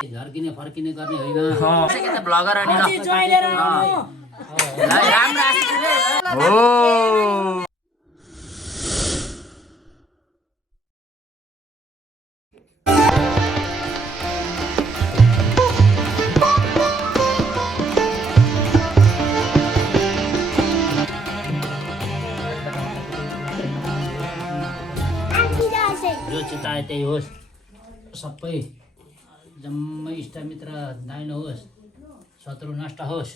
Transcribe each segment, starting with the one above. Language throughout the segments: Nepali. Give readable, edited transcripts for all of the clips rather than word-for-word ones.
झर्किने फर्किने गर्ने होइन ब्लगर जो चिताए त्यही होस् सबै जम्मै इष्टमित्र दाइनो होस् शत्रु नष्ट होस्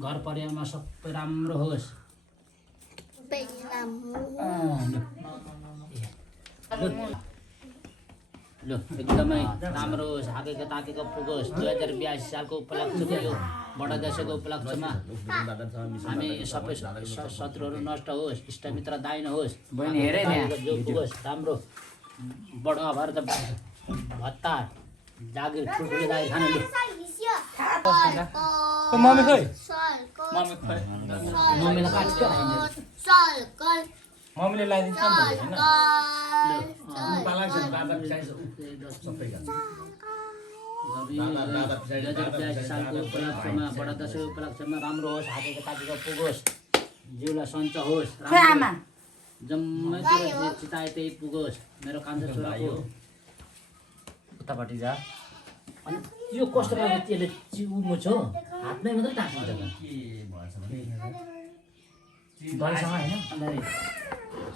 घर परिवारमा सबै राम्रो होस् ल एकदमै राम्रो होस् हाकेको ताकेको पुगोस् 2082 सालको उपलक्ष्यको यो बडा दशैँको उपलक्ष्यमा हामी सबै शत्रुहरू नष्ट होस् इष्टमित्र दाइनो होस् जो पुगोस् राम्रो बडो भएर त भत्ता जागिर ठुल्ठुलो दाइ खानु मम्मीलाई लगाइदिन्छ सालको उपलक्ष्यमा बडा दशैँ उपलक्ष्यमा राम्रो होस् हातेको ताकेको पुगोस् जिउलाई सञ्च होस् जम्मै कुरो चिताए त्यही पुगोस् मेरो कान्छो छोराको उतापट्टि जा अनि यो कस्तो खाले त्यसले चिउमो छ हातमै मात्रै टाँसिन्छ त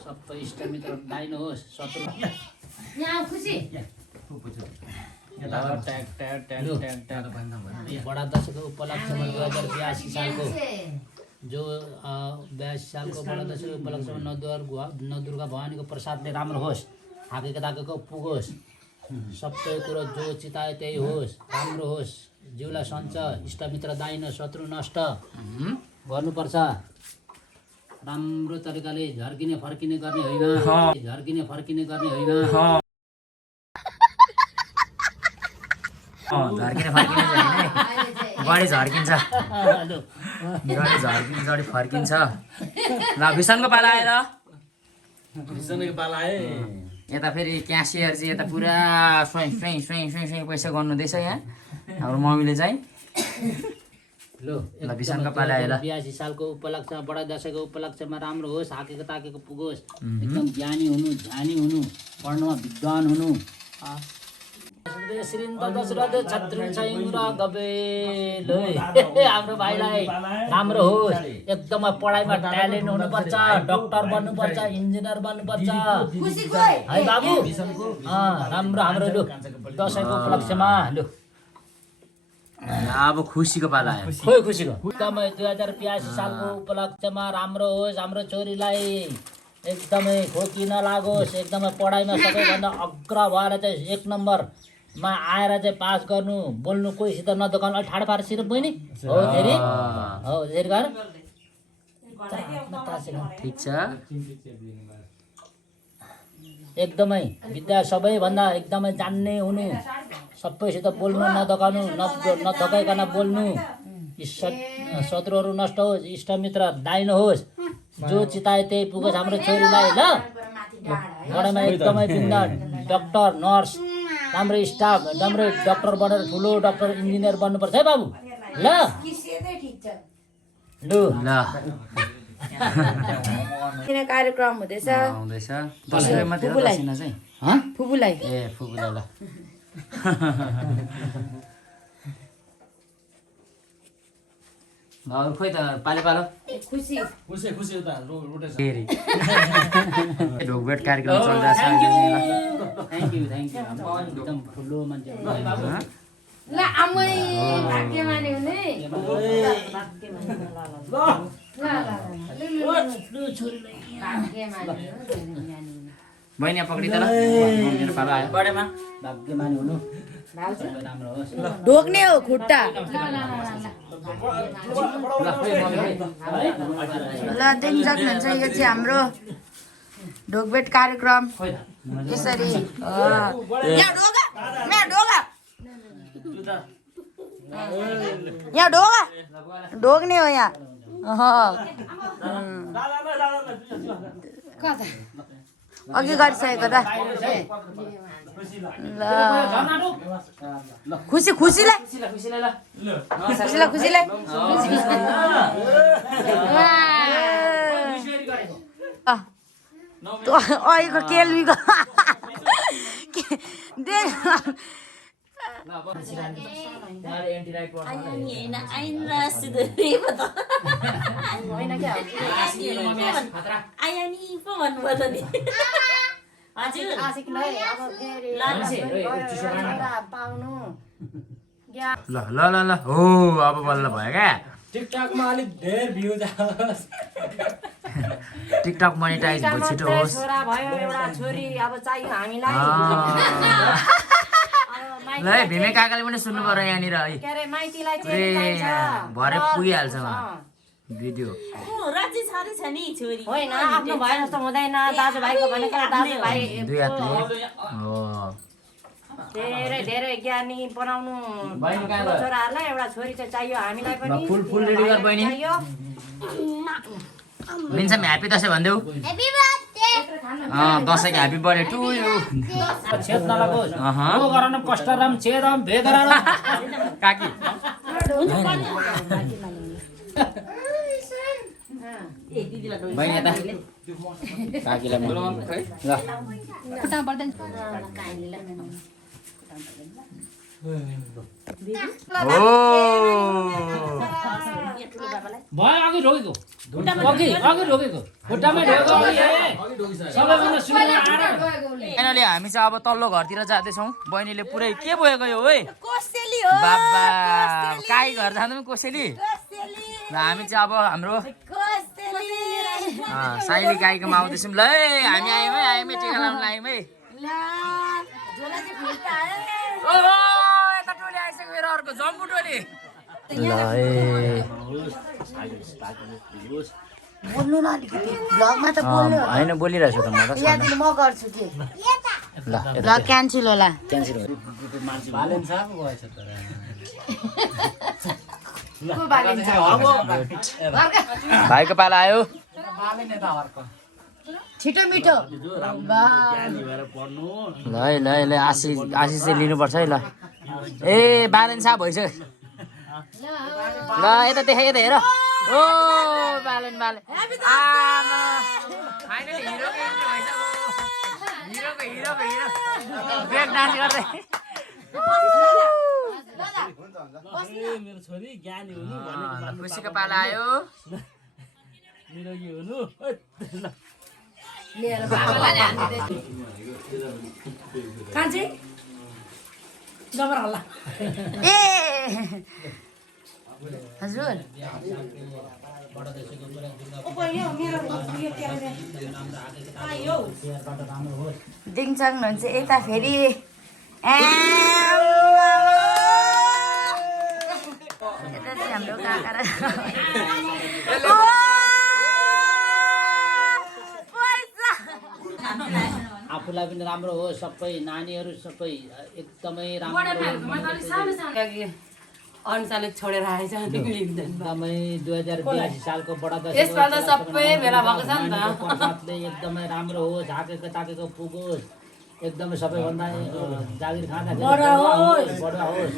सबै इष्टमित्र दाइनो होस् शत्रु बडा दशैँको उपलक्ष्यमा 2082 सालको जो 82 सालको बडा दशैँको उपलक्ष्यमा नवदुर्गा भवानीको प्रसादले राम्रो होस् हाकेको ताकेको पुगोस् सबै कुरो जो चिताए त्यही होस् राम्रो होस् जिउलाई सञ्च इष्टमित्र दाइनो शत्रु नष्ट गर्नुपर्छ राम्रो तरिकाले झर्किने फर्किने गर्ने होइन झर्किने फर्किने गर्ने होइन गडी झर्किन्छ गडी फर्किन्छ ल भिसनको पाला आएर यता फेरि क्यासियर चाहिँ यता पुरा स्वयं पैसा गर्नुहुँदैछ यहाँ हाम्रो मम्मीले चाहिँ ल भिसनको पाला आएर 82 सालको उपलक्ष्यमा बडा दशैँको उपलक्ष्यमा राम्रो होस् हाकेको ताकेको पुगोस् एकदम ज्ञानी हुनु ध्यानी हुनु पढ्नमा विद्वान हुनु हाम्रो भाइलाई राम्रो होस् एकदमै पढाइमा ट्यालेन्ट हुनुपर्छ डाक्टर बन्नुपर्छ इन्जिनियर बन्नुपर्छ है बाबु राम्रो हाम्रो लु दशैँको उपलक्ष्यमा लु अब खुसीको पाला आयो खोइ खुसीको एकदमै 2082 सालको उपलक्ष्यमा राम्रो होस् हाम्रो छोरीलाई एकदमै खोकी नलागोस् एकदमै पढाइमा सबैभन्दा अग्र भएर चाहिँ 1 नम्बरमा आएर चाहिँ पास गर्नु बोल्नु कोहीसित नदोकानु अलि ठाडो पारेर सिर बहिनी हो धेरै गर ठिक छ एकदमै विद्या सबैभन्दा एकदमै जान्ने हुनु सबैसित बोल्नु नदोकानु नथकाइकन बोल्नु शत्रुहरू नष्ट होस् इष्टमित्र दाइनो होस् जो चिताए त्यही पुगोस् हाम्रो छोरीलाई ल पढाइमा एकदमै बिन्दा डाक्टर नर्स राम्रो स्टाफ राम्रो डाक्टर बनेर ठुलो डाक्टर इन्जिनियर बन्नुपर्छ है बाबु ल लु ल किन कार्यक्रम हुँदैछ दसैँमा धेरै दसिना चाहिँ फुपूलाई ए फुपूलाई ल खोइ त पालो पालो खुसी ढोकभेट कार्यक्रम चलिरहेछ थ्याङ्क यू एकदम ठुलो मान्छे ल आमै भाग्यमानी हुने बहिनी पक्री त ल मेरो पालो आयो बडेमा भाग्यमानी हुनु राम्रो होस् ढोक्ने हो खुट्टा ल देख्न सक्नुहुन्छ यो चाहिँ हाम्रो ढोकभेट कार्यक्रम यसरी यहाँ ढोगा ढोक्ने हो यहाँ अघि गरिसकेको त खुसी खुसीलाई खुसीलाई ल खुसीलाई खुसीलाई अहिलेको केल्मीको ल ल ल ल हो अब बल्ल भयो क्या टिकटकमा अलिक धेरै भ्यू जाओस् टिकटक मोनेटाइज भयो छिटो होस् छोरा भयो एउटा छोरी अब चाहियो हामीलाई ल है भिमे काकाले पनि सुन्नु पर्यो यहाँनिर है के अरे माइतीलाई ए चाहिँ चाहिन्छ भरे पुगिहाल्छ उहाँ भिडियो होइन आफ्नो भए जस्तो हुँदैन दाजुभाइको भनेको दाजुभाइ दुई हातले हो धेरै धेरै ज्ञानी बनाउनु बहिनी कहाँ गयो? छोराहरूलाई एउटा छोरी चाहिँ चाहियो हामीलाई पनि फुल फुल रेडी गर बहिनी चाहियो लिन्छम ह्यापी दसैँ भनिदेऊ दसैँको ह्यापी बर्थडे टु यु छेद नलागोस् अहँ। यो गराउन कष्टराम छेदम भेदराम काकी बहिनी यता काकीलाई ल भयो अघि रोकेको अघि रोकेको खुट्टामै ढोकेको सबैभन्दा सुरुमा आएर फाइनली हामी चाहिँ अब तल्लो घरतिर जाँदैछौँ बहिनीले पुरै के बोयो गयो है कोसेली हो बाबा काई घर जाँदा पनि कोसेली र हामी चाहिँ अब हाम्रो साइली गाईकोमा आउँदैछौँ ल है हामी आयौँ है टिका लाउनु आयौँ है ओहो यता टोली आइसक्यो मेरो अर्को जम्बु टोली ल है बोल्नु न अलिकति भ्लगमा त बोल्नु होइन बोलिरहेको छु त म त याद म गर्छु के ल भ्लग क्यान्सल होला क्यान्सल भयो बालेन साहब गएछ तर को बालिन्छ भाइको पाला आयो बालेन यता अर्को छिटो मिठो ल है ल है ल आशिष चाहिँ लिनुपर्छ है ल ए बालेन साहब भइसक्यो ल यता देखाइ यता हेर ओ बालेन बालेन आमा फाइनली हिरोको एन्ट्री भइसक्यो हिरोको ब्रेक डान्स गर्दै मेरो छोरी ज्ञानी हुनु भनेको खुसीको पाला आयो निरोगी हुनु लिएर बाबाले हान्दै कान्छी जबर हल्ला ए हजुर दिङचङ हुन्छ यता फेरि यता चाहिँ हाम्रो काका र आफूलाई पनि राम्रो हो सबै नानीहरू सबै एकदमै राम्रो अनुसारले छोडेर आएछ एकदमै 2082 सालको बडा दशैं यसमा त सबै भेला भएको छ नि त प्रसादले एकदमै राम्रो होस् झाकेको ताकेको पुगोस् एकदमै सबैभन्दा जागिर खाँदा बडा होस्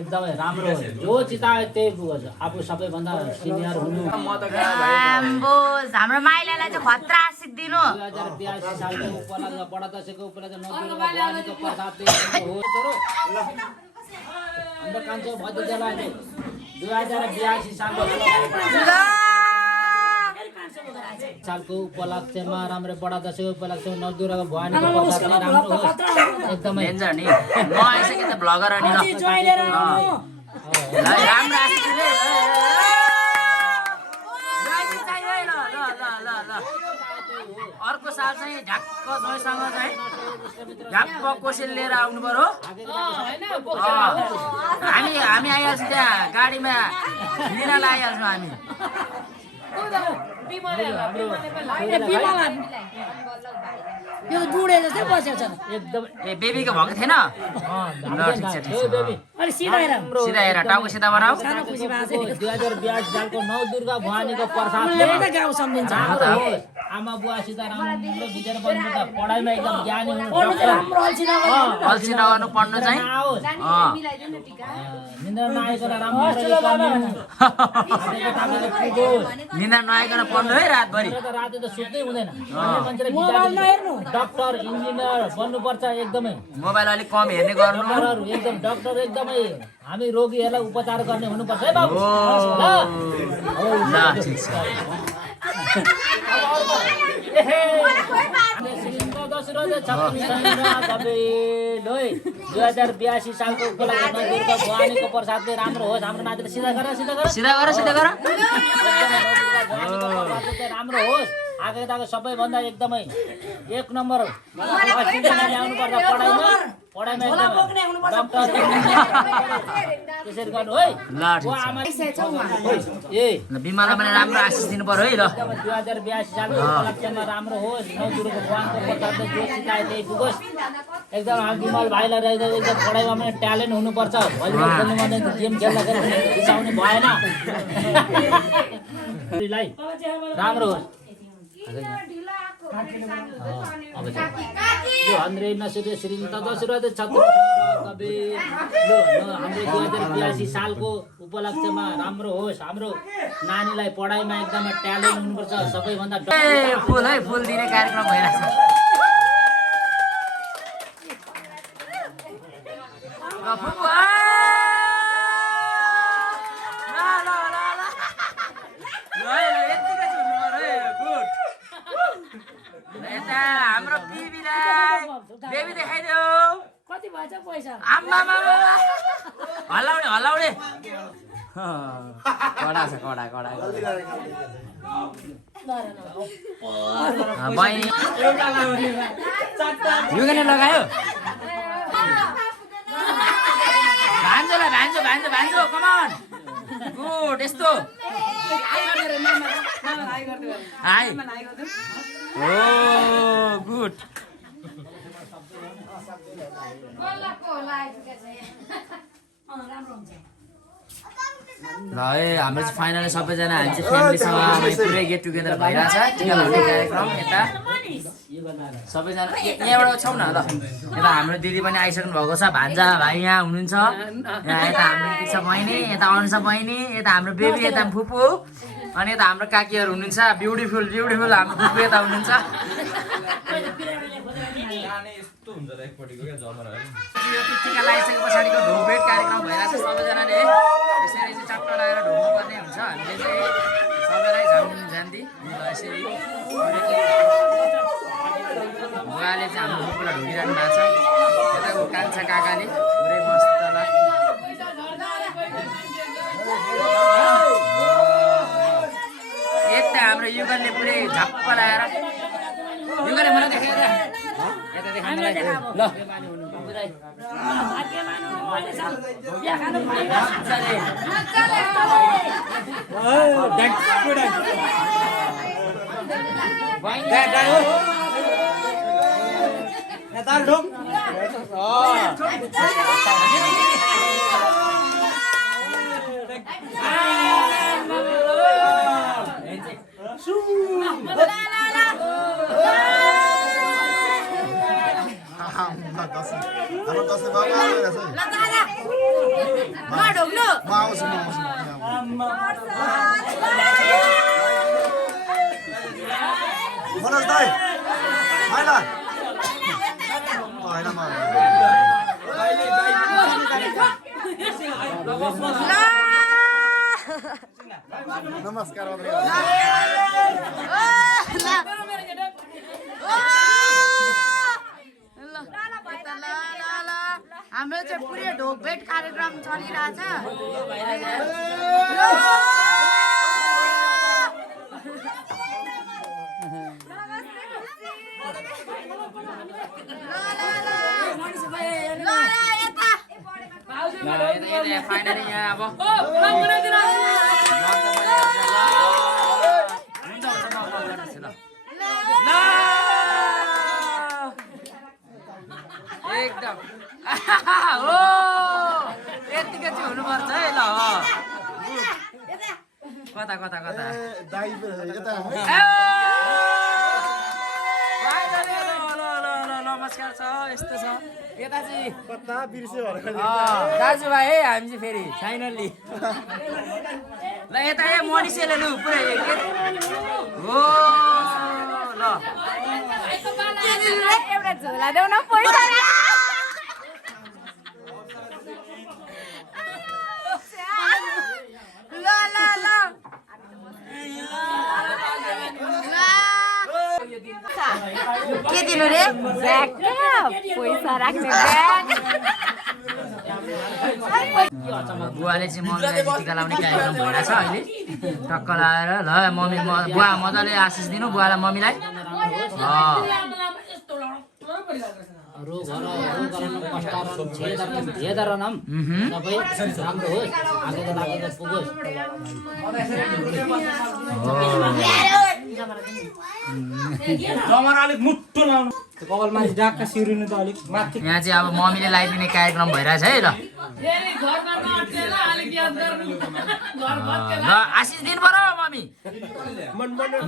एकदमै राम्रो होस् जो चितायो त्यही पुगोस् आफू सबैभन्दा सिनियर हुनु आम्बोस हाम्रो माइलालाई चाहिँ खतरा आशिष दिनु 2082 सालको उपलक्ष्य बडा दशैंको उपलक्ष्य नौदुर्गा भवानीको प्रसादले होस् छोरो हाम्रो कान्छो भतिजालाई 2082 सालको उपलक्ष्यमा राम्रो बडा दशैंको उपलक्ष्यमा नौदुर्गा भवानीको प्रसादले राम्रो होस् एकदमै डेन्जर नि म आइसकेँ त भ्लगर अनि ल राम्रो आशिष दिनु है अर्को साल चाहिँ ढ्याक्क जोइसँग चाहिँ ढ्याक्क कोसेल लिएर आउनु पर्यो हामी आइहाल्छौँ त्यहाँ गाडीमा लिनलाई आइहाल्छौँ हामी यो डुडे जस्तै बसेको छ एकदम ए बेबीको भएको थिएन ल ठिक छ ठिक छ अलि सिधा हेर सिधा हेर टाउको सिधा बनाऊ सानो खुसी भएको छ 2082 सालको नौ दुर्गा भवानीको प्रसादले त गाउँ सम्झिन्छ राम्रो होस्। आमा बुवासित राम्रो बितेर बन्नु त पढाइमा एकदम ज्ञानी हुनु पढ्नु त राम्रो अल्छी नगर्नु अल्छी नगर्नु पढ्नु चाहिँ आओस्। निन्द्रा नआइकन राम्ररी निन्द्रा नआइकन पढ्नु है रातभरि राति त सुत्नै हुँदैन। अन्य मान्छेले विद्यार्थी डाक्टर इन्जिनियर बन्नुपर्छ एकदमै। मोबाइल अलिक कम हेर्ने गर्नु डाक्टरहरू एकदम डाक्टर एकदमै हामी रोगीहरूलाई उपचार गर्ने हुनुपर्छ है बाबु। ल ठिक छ दशरथ 2082 सालको उपलक्ष्यमा दुर्गा भवानीको प्रसादले राम्रो होस्। हाम्रो नातिले सिधा गर सिधा गर सिधा गर सिधा गर राम्रो होस्। आगेताको सबैभन्दा एकदमै एक नम्बर ल्याउनु पर्छ पढाइमा पढाइमा एकदमै त्यसरी गर्नु है। ल ठिक छ ए बिमला पनि राम्रो आशिष दिनु पर्यो है ल 2082 सालको उपलक्ष्यमा राम्रो होस्। नौ दुर्गा भगवानको प्रसादले जो सिकाए त्यही पुगोस्। एकदम हामी बिमल भाइलाई रहेछ एकदम पढाइमा पनि ट्यालेन्ट हुनुपर्छ। भलिबल खेल्नु मात्रै गेम खेल्दाखेरि रिसाउने भएन। राम्रो होस्। हाम्रो 2082 सालको उपलक्ष्यमा राम्रो होस्। हाम्रो नानीलाई पढाइमा एकदमै ट्यालेन्ट हुनुपर्छ। सबैभन्दा ए फुल है फुल दिने कार्यक्रम भइरहेछ हाम्रो बेबी देखाइदेऊ कति भएछ पैसा आम्मा हल्लाउने हल्लाउने कडा छ कडा कडा बहिनी युगले लगायो भान्जोलाई भान्जो भान्जो भान्जो कमान गुड यस्तो हाई ओ गुड ल है हाम्रो चाहिँ फाइनली सबैजना हामी चाहिँ फ्यामिलीसँग पुरै गेट टुगेदर भइरहेछ टिका लगाउने कार्यक्रम यता सबैजना यहाँबाट छौँ न ल यता हाम्रो दिदी पनि आइसक्नु भएको छ भान्जा भाइ यहाँ हुनुहुन्छ यहाँ यता हाम्रो दिदी छ बहिनी यता अनुसा बहिनी यता हाम्रो बेबी यता फुपू अनि यता हाम्रो काकीहरू हुनुहुन्छ ब्युटिफुल ब्युटिफुल हाम्रो फुपू यता हुनुहुन्छ टिका लगाइसके पछाडिको ढोकभेट कार्यक्रम भइरहेछ सबैजनाले यसरी चाहिँ चट्ट लगाएर ढोक्नुपर्ने हुन्छ हामीले चाहिँ सबैलाई जान्दी यसरी बुवाले चाहिँ हाम्रो फुपूलाई ढोकिराख्नु भएको छ यताको कान्छा काकाले पुरै मस्तलाई यता हाम्रो युगलले पुरै झप्प लगाएर युगलले मलाई देखाएर यता देखाउनुलाई ल मनोज दाइ होइन नमस्कार हाम्रो चाहिँ पुरै ढोकभेट कार्यक्रम चलिरहेछ फाइनली यहाँ अब ल एकदम हो यतिको चाहिँ हुनुपर्छ है ल कता कता कता नमस्कार छ यस्तो छ यता चाहिँ दाजुभाइ है हामी चाहिँ फेरि फाइनल्ली ल यता ए मनिषले लु पुरै हो ल एउटा झोला देऊ न पैसा ल ल ल के दिनु रे ब्याग पैसा राख्ने ब्याग बुवाले चाहिँ मम्मीलाई टिका लाउने कार्यक्रम भइरहेछ अहिले टक्क लाएर ल मम्मी बुवा मजाले आशिष दिनु बुवालाई मम्मीलाई भेदरनम सबै राम्रो होस् आगेको लागेको पुगोस् कपालमा डाक्का सिउरिनु त अलिक माथि यहाँ चाहिँ अब मम्मीले लगाइदिने कार्यक्रम भइरहेछ है ल ल आशिष दिनु पर्यो मम्मी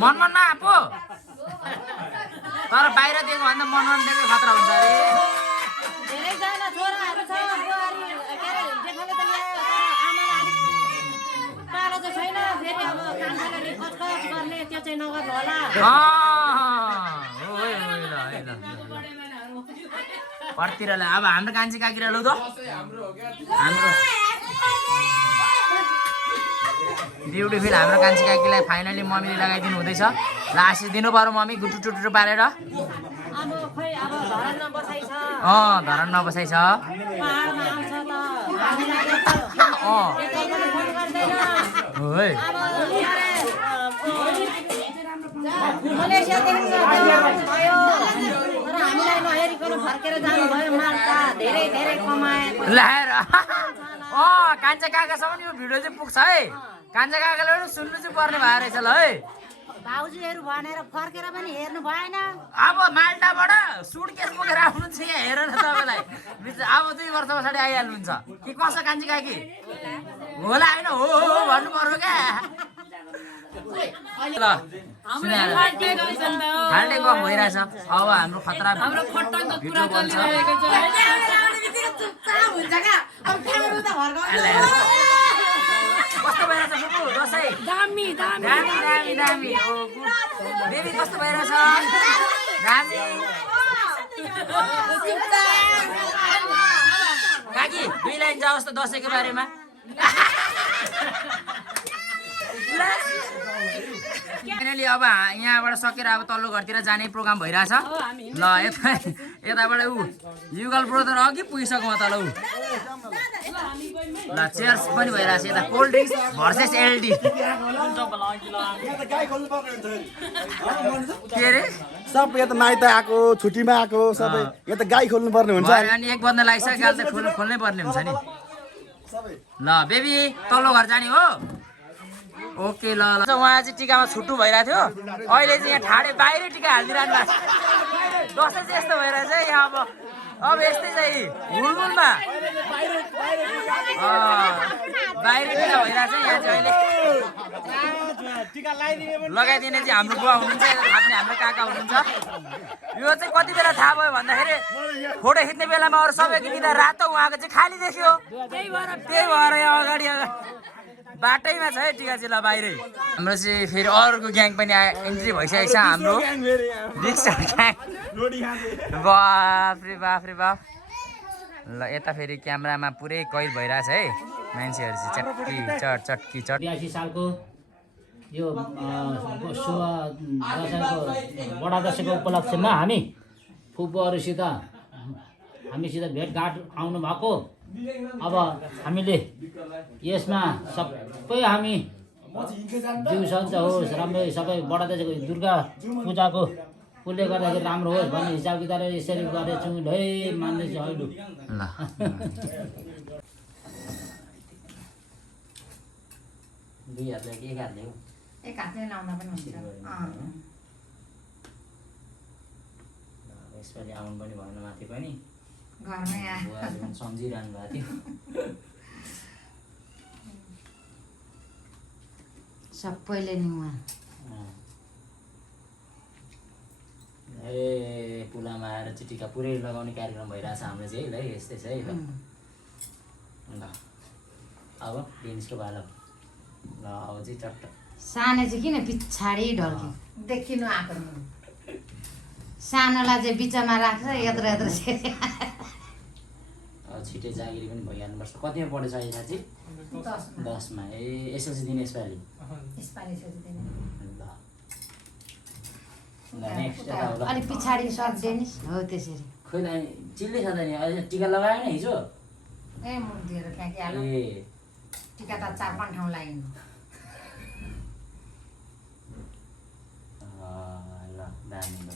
मनमनमा पो तर बाहिर दिएको भन्दा मनमन दिएको खतरा हुन्छ अरे धेरैजना छोराहरू छ बुहारी के अरे जेठाले त ल्यायो तर आमाले अलिक पालो चाहिँ छैन फेरि अब कान्छाले खचखच गर्ने त्यो चाहिँ नगर्नु होला पर्तिरलाई अब हाम्रो कान्छी काकीरा लौ त हाम्रो ब्युटिफुल हाम्रो कान्छी काकीलाई फाइनली मम्मीले लगाइदिनु हुँदैछ ल आशिष दिनु पर्यो मम्मी गुटु टुटु पारेर अब खै अब धरानमा बसाइ छ धरानमा बसाइ छ पहाडमा आउँछ त हामीलाई त एकै पनि फोन गर्दैन है अब मलेसियादेखि भयो तर हामीलाई नहेरिकन फर्केर जानुभयो माल्टा धेरै धेरै कमाए ल्याएर कान्छा काकासम्म यो भिडियो चाहिँ पुग्छ है कान्छा काकाले पनि सुन्नु चाहिँ पर्ने भएर रहेछ ल है भाउजूहरू भनेर फर्केर पनि हेर्नु भएन अब माल्टाबाट सुटकेस बोकेर आउनुहुन्छ यहाँ हेर न तपाईँलाई अब 2 वर्ष पछाडि आइहाल्नुहुन्छ कि कसो कान्छी काकी होला होइन हो भन्नु पर्यो क्या ल फाल्टे गफ भइरहेछ अब हाम्रो खतरा भिडियो बन्छ कस्तो भइरहेछ फुपू दसैँ दामी दामी दामी दामी दामी बेबी कस्तो भइरहेछ दामी काकी 2 लाइन जाओस् त दसैँको बारेमा फाइनली अब यहाँबाट सकेर अब तल्लो घरतिर जाने प्रोग्राम भइरहेछ ल यताबाट युगल ब्रदर अघि पुगिसक्यो तल ल चेयर्स पनि भइरहेछ यता कोल्ड ड्रिङ्क्स भर्सेस एलडी के अरे सब यहाँ त माइत आएको छुट्टीमा आएको सबै यहाँ त गाई खोल्नु पर्ने हुन्छ अनि 1 बज्न लागिसक्यो गाल त खोल्नै पर्ने हुन्छ नि ल बेबी तल्लो घर जाने हो ओके ल उहाँ चाहिँ टिकामा छुट्टु भइरहेको थियो अहिले चाहिँ यहाँ ठाडे बाहिरै टिका हालिदिइरहनु भएको छ दसैँ चाहिँ यस्तो भइरहेछ यहाँ अब यस्तै चाहिँ हुलमुलमा बाहिरै टिका भइरहेछ यहाँ चाहिँ अहिले लगाइदिने चाहिँ हाम्रो बुवा हुनुहुन्छ यता थाप्ने हाम्रो काका हुनुहुन्छ यो चाहिँ कति बेला थाहा भयो भन्दाखेरि फोटो खिच्ने बेलामा अरू सबैको दिँदा रातो उहाँको चाहिँ खाली देख्यो त्यही भएर यहाँ अगाडि बाटैमा छ है टिका चाहिँ ल बाहिरै हाम्रो चाहिँ फेरि अरूको ग्याङ पनि इन्ट्री भइसकेको छ हाम्रो रिक्सा ग्याङ बाफ रे बाफ ल यता फेरि क्यामेरामा पुरै कैद भइरहेछ है मान्छेहरू चाहिँ चटकी चट 82 सालको यो दसैँको बडा दसैँको उपलक्ष्यमा हामी फुपूहरूसित हामीसित भेटघाट आउनु भएको अब हामीले यसमा सबै हामी जिउ सञ्च होस् राम्रै सबै बडा दसैँको दुर्गा पूजाको उसले गर्दाखेरि राम्रो होस् भन्ने हिसाब किताबले यसरी गरेछु है मान्दैछु अहिले ल एक हातले लाउँदा पनि हुन्छ यसपालि आउनु पनि भएन माथि पनि घरमै आयो बुवाले पनि सम्झिरहनु भएको थियो सबैले नि उहाँ ए पुलामा आएर चाहिँ टिका पुरै लगाउने कार्यक्रम भइरहेछ हाम्रो चाहिँ है ल यस्तै छ है ल ल अब डेनिसको बालक ल अब चाहिँ चट्ट सानो चाहिँ किन पछाडि ढल्क्यो देखिनु आएको सानोलाई चाहिँ बिचमा राख्छ यत्रो यत्रो अब छिटै जागिरी पनि भइहाल्नुपर्छ कतिमा पढेछ अहिले साँच्ची 10मा ए एसएलसी दिने यसपालि ल नेक्स्ट अलिक पछाडि सर्देनिस हो त्यसरी खोइ त चिल्लै छ त नि अहिले टिका लगाएन हिजो ए मुखतिर फ्याँकी हाल्नु ए टिका त 4-5 ठाउँ लागिनु ल दामी ल